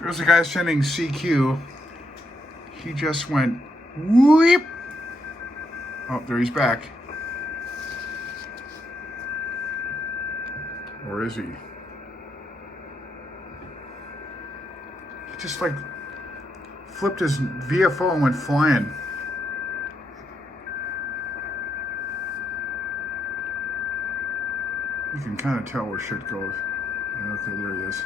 There's a guy sending CQ. He just went whoop. Oh, there he's back. Or is he? He just like flipped his VFO and went flying. You can kind of tell where shit goes. Okay, there he is.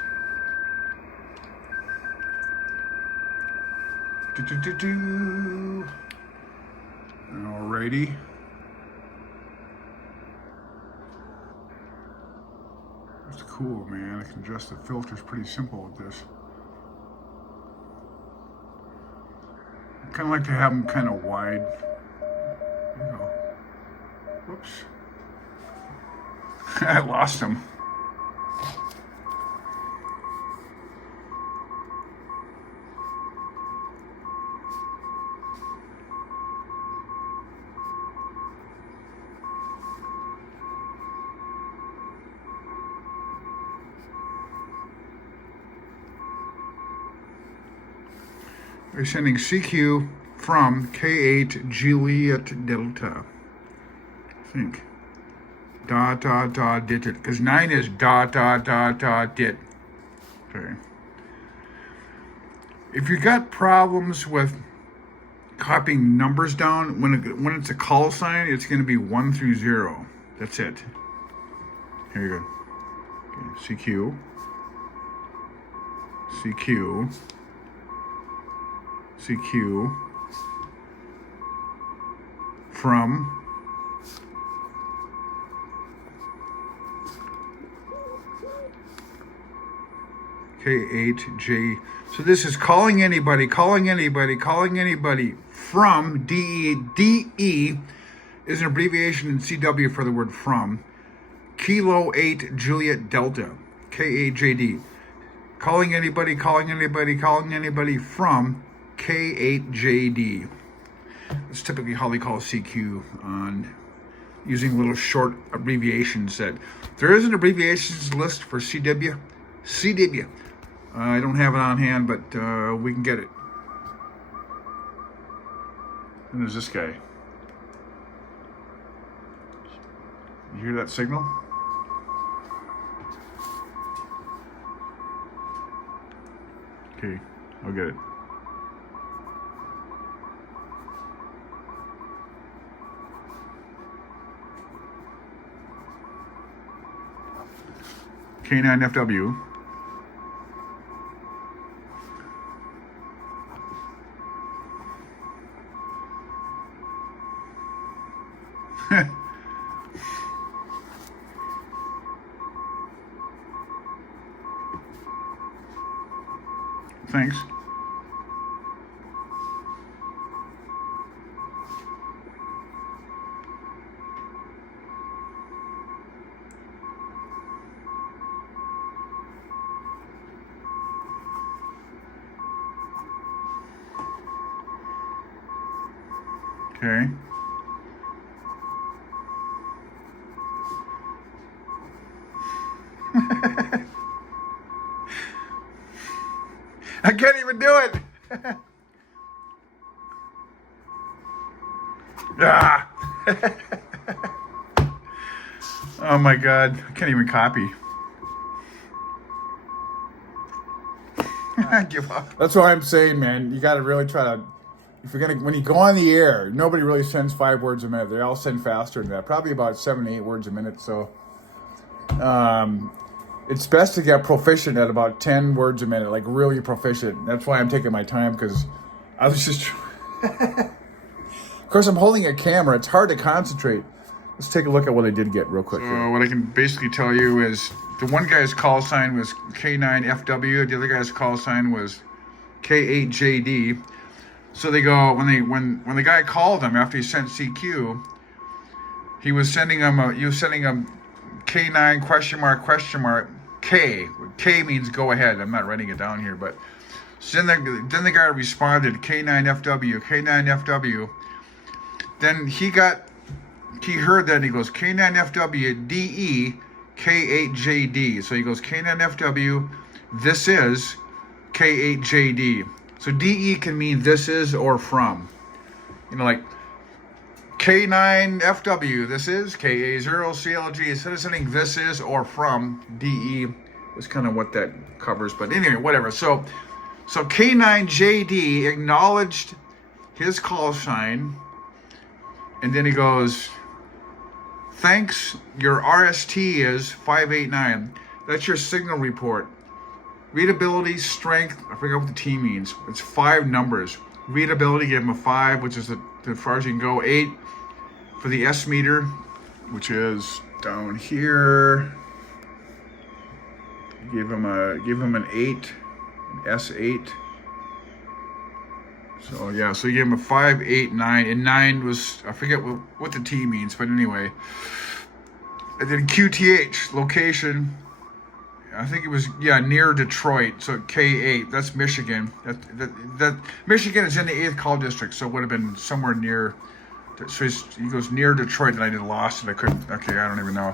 Alrighty. That's cool, man. I can adjust the filters pretty simple with this. I kind of like to have them kind of wide. You know. Whoops. I lost him. We're sending CQ from K8 Juliet Delta. I think. Did it. Because 9 is did. Okay. If you got problems with copying numbers down, when it's a call sign, it's going to be 1 through 0. That's it. Here you go. Okay. CQ. From K8J. So this is calling anybody from DE. DE is an abbreviation in CW for the word from. Kilo 8 Juliet Delta. K8JD. Calling anybody from K8JD. That's typically how they call CQ on using little short abbreviations. That there is an abbreviations list for CW. I don't have it on hand, but we can get it. And there's this guy. You hear that signal? Okay, I'll get it. K9FW. Thanks. Okay. I can't even do it. Ah. Oh my God, I can't even copy. I give up. That's what I'm saying, man. You got to really try to, if you're when you go on the air, nobody really sends 5 words a minute. They all send faster than that, probably about 7 to 8 words a minute. So, it's best to get proficient at about 10 words a minute, like really proficient. That's why I'm taking my time, because I was just... Of course, I'm holding a camera. It's hard to concentrate. Let's take a look at what I did get real quick. So what I can basically tell you is the one guy's call sign was K9FW. The other guy's call sign was K8JD. So they go, when the guy called him after he sent CQ, he was sending him K9 question mark K. K means go ahead. I'm not writing it down here, but so then the guy responded K9FW. Then he heard that and he goes K9FW DE K8JD. So he goes K9FW. This is K8JD. So DE can mean this is or from. You know, like K9FW, this is KA0CLG. Instead of saying this is or from, DE is kind of what that covers. But anyway, whatever. So K9JD acknowledged his call sign, and then he goes, thanks, your RST is 589. That's your signal report. Readability, strength, I forget what the T means. It's 5 numbers. Readability, give him a 5, which is as far as you can go. 8 for the S meter, which is down here. Give him an 8, an S8. So yeah, so you gave him a 5, 8, 9, and 9 was, I forget what the T means, but anyway. And then QTH, location, I think it was, near Detroit, so K8, that's Michigan. That Michigan is in the 8th call district, so it would have been somewhere near, so he goes near Detroit, and I did lost it, I couldn't, okay, I don't even know.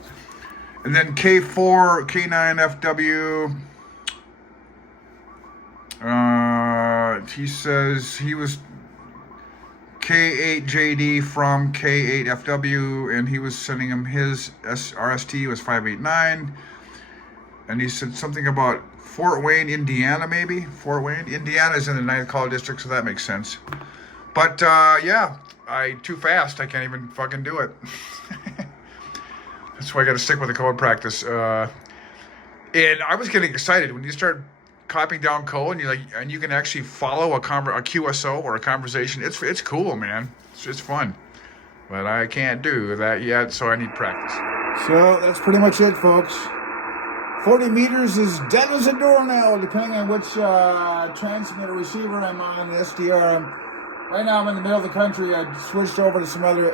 And then K4, K9FW, he says he was K8JD from K8FW, and he was sending him his RST was 589, and he said something about Fort Wayne, Indiana, maybe? Fort Wayne? Indiana is in the 9th call district, so that makes sense. But, too fast, I can't even fucking do it. That's why I got to stick with the code practice. And I was getting excited when you start copying down code and you can actually follow a QSO or a conversation. It's cool, man. It's fun. But I can't do that yet, so I need practice. So that's pretty much it, folks. 40 meters is dead as a doornail, depending on which transmitter receiver I'm on, SDR. Right now I'm in the middle of the country. I switched over to some other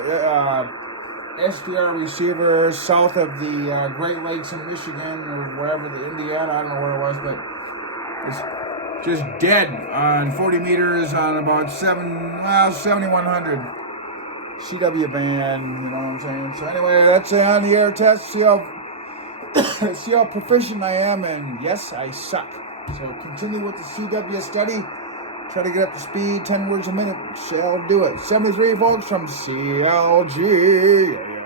SDR receiver south of the Great Lakes in Michigan or wherever, the Indiana, I don't know where it was, but it's just dead on 40 meters on about 7,100 CW band, you know what I'm saying? So anyway, that's on the air test. See how proficient I am, and yes, I suck. So continue with the CW study. Try to get up to speed, 10 words a minute. Shall do it. 73 volts from CLG. Yeah.